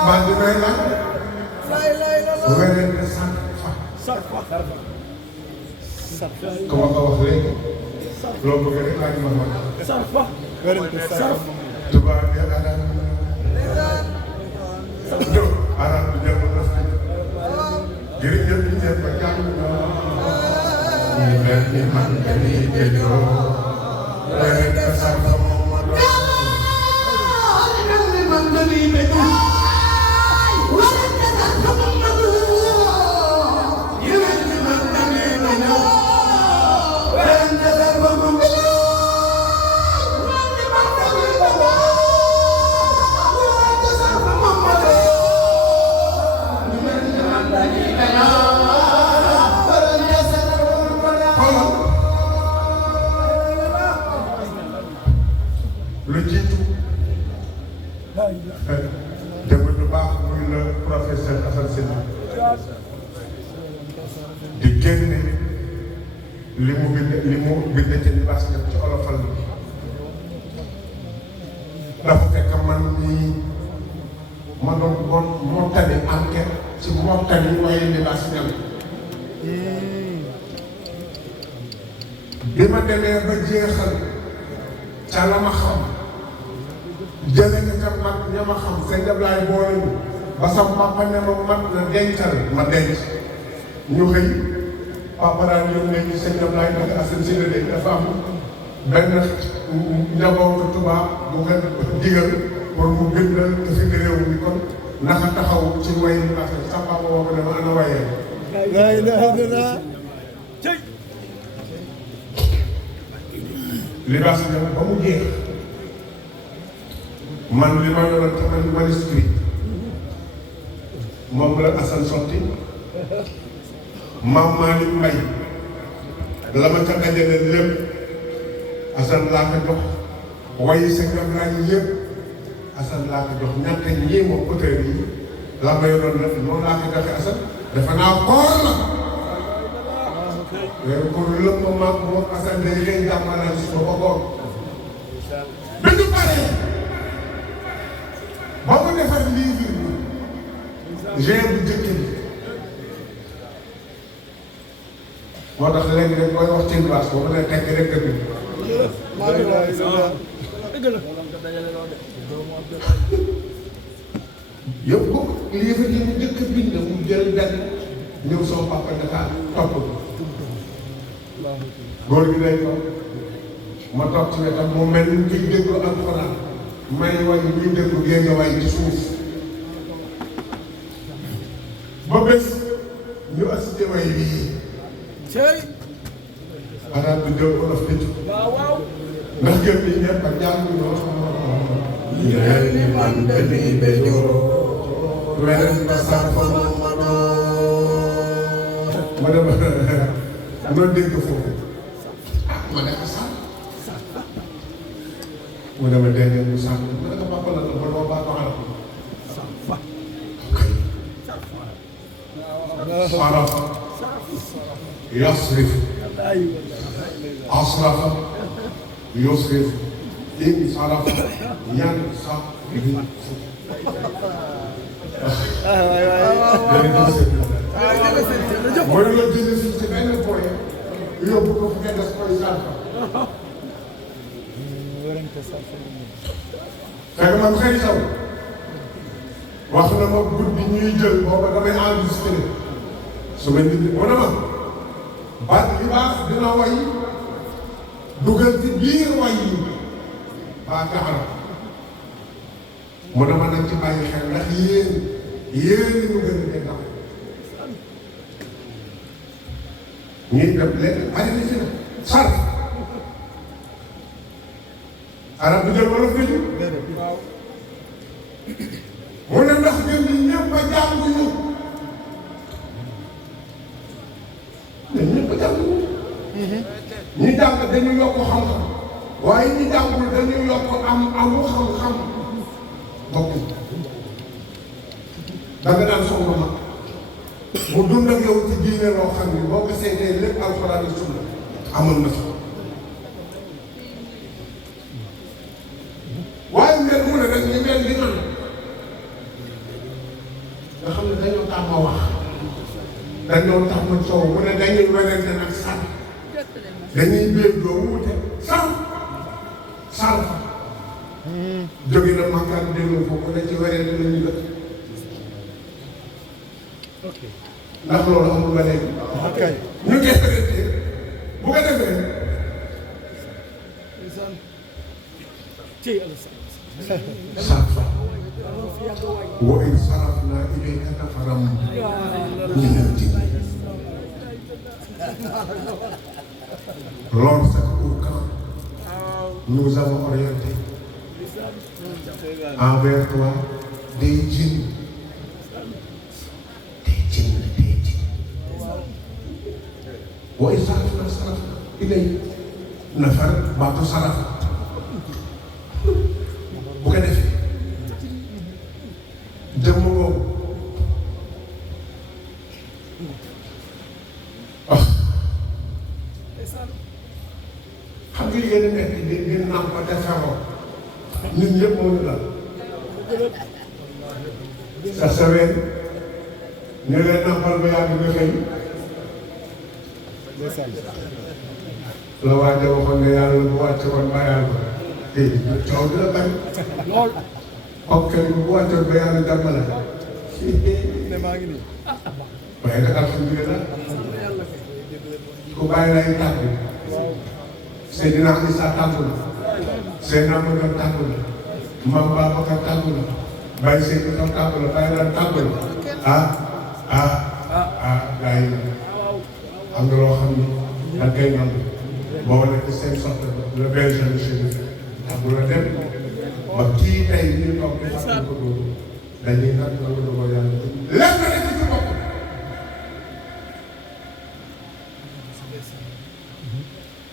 bandi may lan weneen de sarfa ko ma ko wax léegi loo bëgg rek laaj ma wax sarfa tubaab bi arab do arab bi dem na jërëjëf ñu ñëpp ba jàng ñu mel ni man dañuy déjoo weneen de sarfa moom ma doon man dañuy déjoo lu jiitu déglu lu baax muy le professeur Assane Sylla di génne li mu bind ci libaas ci olofal bi dafa fekk man nii ma doon bon mottali enquête ci mottali waaye libaas ñam bi ma demee ba jeexal ca la ma xam jële nga ca mag ña ma xam sëñ Ablaye boole ba sama papa ne ma mat na dencal ma denc ñu xëy papa daan yónnee ñu sëñ Ablaye nag Assane si la dafa am benn njabootu tubaab bu nga digal pour mu bind te fi réew mi kon naka taxaw ci way ndax sa papa boobu ne ma ana wayee la ilaha illallah libaas bi ba mu jeex man li ma yoroon tamit manuscrit moom la Assane sotti maam Malick Mbaye la ma ca dajale lépp Assane laa ko jox wayi sa gànnaay yëpp Assane laa ko jox ñaata ñii moom auteur yi la ma yoroon nag noonu laa ko joxe Assane dafa naa koor la weeru koor lëpp ma maag moom Assane day leen jàmmalaan suba ba koor bi ñu paree ba mu defar livre bi j'ai bu njëkk bi moo tax léegi rek booy wax ci baax boo mën a tekk rek bi yow ko livre yi mu njëkk bind mu jël benn ñëw sama papa Dakar topp góor gi day toog ma toog ci wetam mu mel ni kuy déglu alxuraan may way ñuy déglu génn way ci suuf ba bés ñu assisté way bii xanaa bi jël olof nit ndax gën ñi ñëpp ak jàng ñoo ñeel ni man dañuy béjoo weneen ba sax fa ma dem ma dégg foofu ma nekk sax mu dama dégg mu sax ma ne ko papa la ba doo baax صرف يصرف أصرف يصرف إن صرف ينصف mooy la jëlee si ci benn point yóbbu ko fu ngeen des koy sarfa fekk man xëy saw wax na ma guddi ñuy jël booba damay enregistré sama nit ñi mu ne ma baat li baax dina way dugal ci biir way yi baa taxaw mu ne ma nag ci bàyyi xel ndax yéen ñu gën a dégg ñuy dem léegi bari na ci nag sarf arab bi jël wolof nañu mu ne ndax ñun ñëpp a jànguñu ñun ñëpp a jànguñu ñi jàng dañu yokk xam-xam waaye ñi jàngul dañu yokk amu xam-xam bokk da nga daan soxla mag mu dund ak yow ci diine loo xam ni boo ko seetee lépp alxuraan ak sunna amoon na fi waaye mel mu ne nag ñu mel ni man nga xam ne dañoo tàmm a wax dañoo tàmm a coow mu ne dañuy werante nag sànq dañuy béy doo wuute sànq jóge na Makka déglu foofu ne ci werante la ñu dëkk ndax loolu amul ba léegi ñu gerte bu ko defee sarfa wa in sarafna ilayka nafaran min al-jinn lorsque au camp nous avons orienté envers toi des djinns wa in sarafna ilayka nafar baatu saraf bu ko defee jëmm boobu xam nga yéen a nekk di nàmp ko defaroo ñun ñëpp moo ñu dal sa saween ñu leen nàmpal ba yàgg nga xëy la waaja waxoon ne yàlla bu wàcce woon ba yàlla coow dina bañ lool ok bu wàccoon ba yàlla jàmmale ne maa ngi nii. waaye nag alhamdulilah ku bàyyi lay tàggu Seydina Isa tàggu la Seydina Amadou tàggu la Mame Babacar tàggu la Baye Seydou Sow tàggu la Baye Lan tàggu la gars yi am na loo xam ni da koy nangu boo nekk seen soxla le berger de chez nous tàggu la dem ba kii tey ñu toog di fàttali ko loolu dañuy nag loolu la ko yàlla lépp rek ci bopp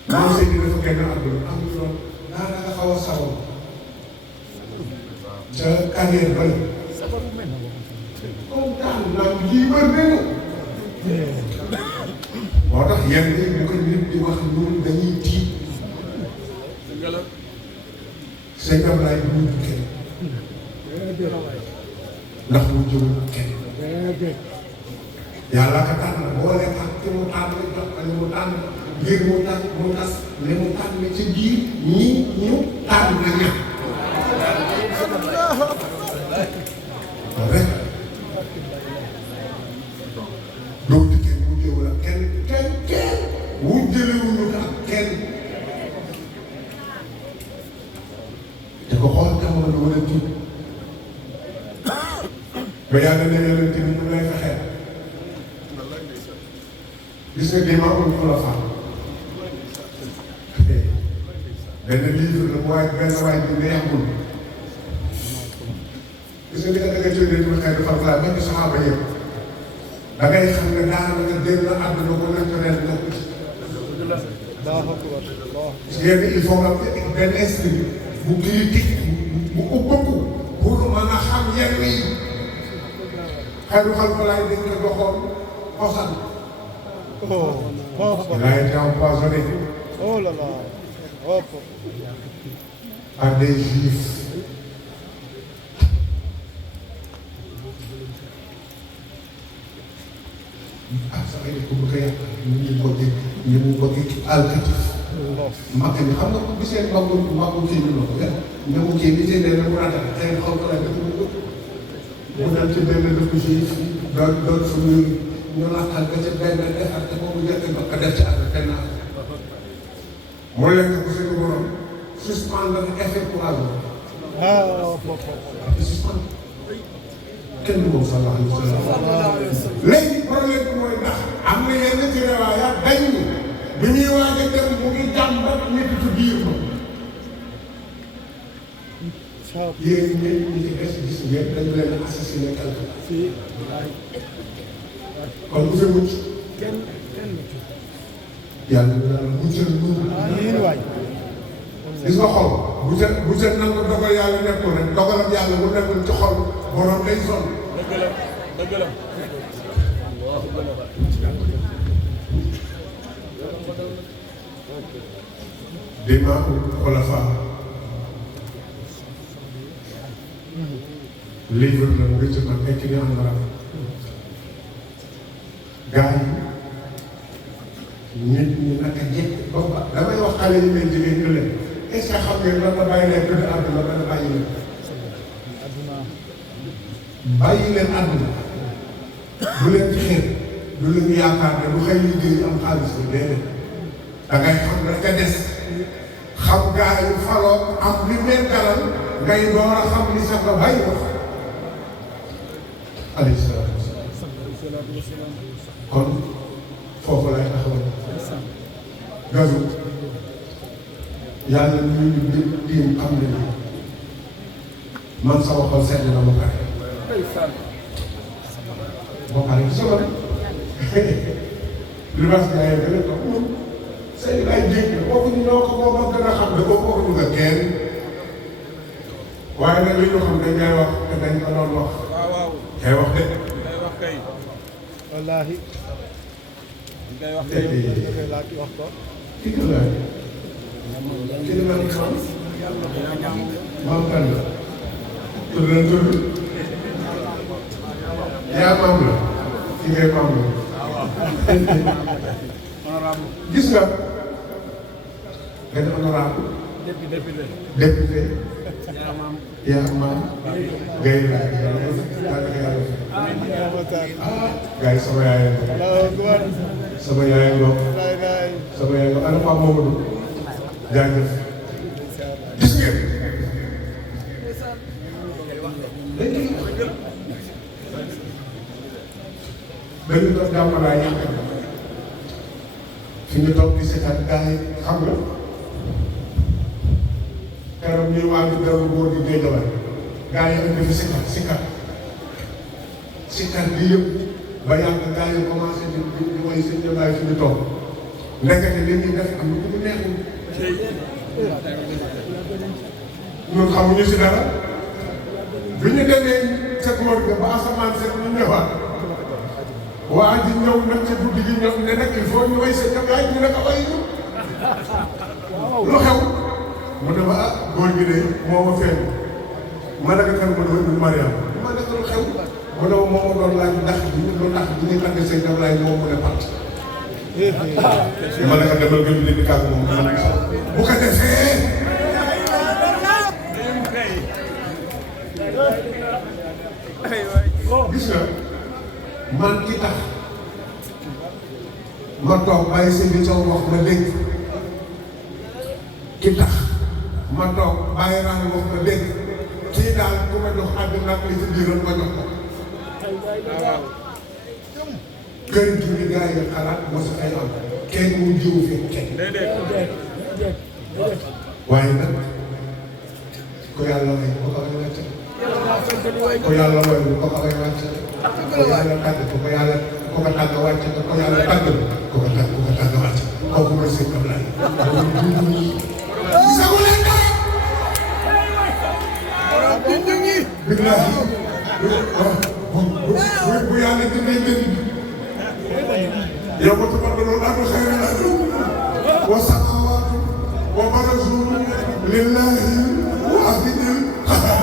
conseil bi dafa génn àdduna am na loolu daanaka xaw a saw ca carrière ba la comme daal naan lii wër nañu moo tax yenn yi ñu ko nit di wax ñun dañuy tiit sëñ Ablaye bu ñu kenn ndax mu jëm kenn yàlla ka tànn boole ak ki mu tànn jox ko li mu tànn ngir mu tas li mu tànn ci biir ñi ñu tànn na ña rek doo dikkee mu jëwul ak kenn wu jëlewuñu ak kenn te ko xool jamono wala tiit ba yàlla ne yonent bi ñu lay fexeel gis nga dimaamul xulafaa benn livre la mooy benn waay bi ne yàggul gis nga li nga dëgg ci réew mi xëy na fan laa benn saxaaba yëpp da ngay xam ne daanaka génn àdduna bu naturel nekk ci. yenn il faut nga benn esprit bu critique bu ubbeeku pour mën a xam yenn yi xëy na fan laay dañ ko doxoon posan. Il a été empoisonné. Oh là là. Hop. Par des juifs. Sax yi ko bëgg a yàq ñu ngi ko alkatif. mag ñi xam nga bu gisee mbagu kii bi noonu rek ñoom kii bi nee na mu rafet xëy na xaw ma la def mu dem ci benn dëkk juif doon fa ñu laxal ba ca benn defar te boobu njëkk ba ko def ci àll benn àll. mu lekk ko suñu borom suspendre effet poison. suspendre kenn du moom sallallahu alayhi wa sallam. léegi problème bi mooy ndax am na yenn ci riwaayaat dañ ni bi ñuy waaj a dem mu ngi jàmbat méttitu biir ba. yéen ñëpp ñi ci des gis ngeen dañu leen a assassiné quelque kon ku fi mucc yàlla daal muccal ñu gis nga xol bu ca nangu dogal yàlla nekkul rek dogalam yàlla bu nekkul ci xol borom day sonn. dëgg la. dimaa'ul xulafaa livre la mu ngi ci man nekk ni am na gars yi nit ñi naka jekk ba damay wax xale yi leen jigéen ñu leen est-ce que xam ngeen lan la bàyyi leen tudd àdduna ba la bàyyi leen àdduna bu leen ci xeet du leen yaakaar ne lu xëy liggéey am xaalis bi déedéet da ngay xam la ca des xam gaa yu faloo am li leen jaral ngay door a xam li sax la bàyyi wax alayhi salaatu wasalaam kon foofu lay taxawal gazu yàlla ñu ñu tiim xam ne man sama xol sedd na ba pare sama li bas gaa yi gën a toog ñun sëñ ay jéeg kooku ñu ñoo ko moom gën a xam ne kooku ñu nga kenn waaye nag li ñu xam dañ ngay wax te dañ ko doon wax kay wax de wallaahi. ngay wax kay laaj wax ko. kii la laaj. kii la laaj xam. maam kan la. tudd na tudd. yaa maam la. ki ngay maam la. gis nga. benn honorable. député. yaa maam. ngay laaj yàlla gars yi sama yaay sama yaay ngoog sama yaay ngoog ana Pape Mamadou jaajëf gis ngeen dañu doon jàmmalaay yaakaar fi ñu toog di seetaan gars yi xam nga keroog ñuy waa ngi daw góor gi géejawaay gars yi indi fi sikar bi yëpp ba yàgg gars yi commencé di woy seen jëmbaay fi ñu toog ndekete li ñuy def am lu mu neexul ñun xamuñu si dara bi ñu demee ca góor ga ba asamaan set ñu ñëwaat waa ji ñëw nag ca guddi gi ñëw ne nag il faut ñu woy sa jëmbaay ñu ne ko woy ñu lu xew mu ne ma góor gi de moo ma feeñ ma ne ko kan ma ne Mariam ma ne ko lu xew mu ne ma doon laaj ndax bi ñu tàgg seen jablaay moom mu ne pat ma ne ko demal gën di kàgg moom bu ko defee gis nga man ki tax ma toog bàyyi seen bi soo wax ma dégg ki tax ma toog bàyyi raan wax ma dégg kii daal ku ma jox àdduna ak li ci biiram ma jox ko kër gi ni gars yi xalaat mosu ay am kenn mu jiwu fi kenn waaye nag ko yàlla way ko ko way wàcc ko yàlla way ko ko way wàcc ko yàlla tàgg ko yàlla ko ko tàgg wàcc ko yàlla tàgg ko ko tàgg wàcc kooku mooy sëñ Ablaye sagu leen dara billahi bu yàlla dindee gën yow ko tubaab loolu adu xayra adu wa samawaatu wa barazu lillahi wa abidil qadar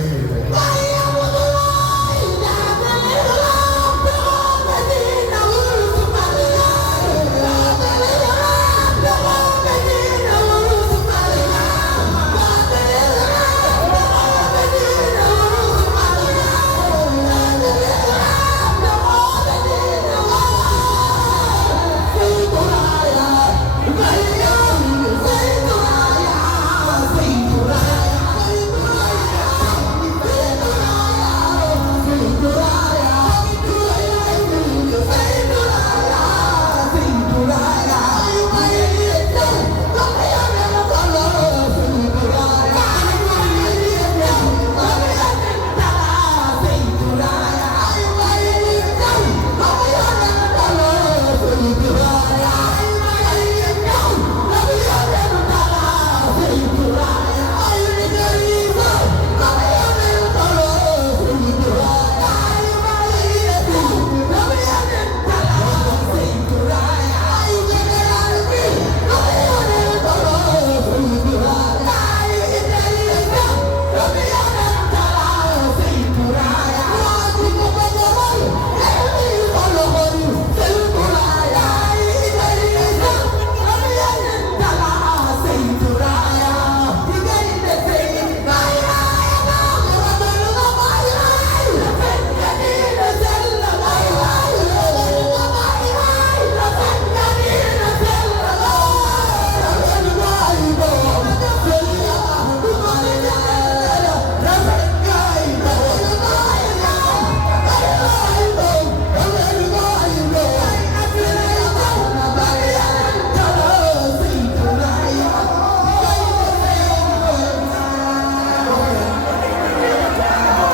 Merci.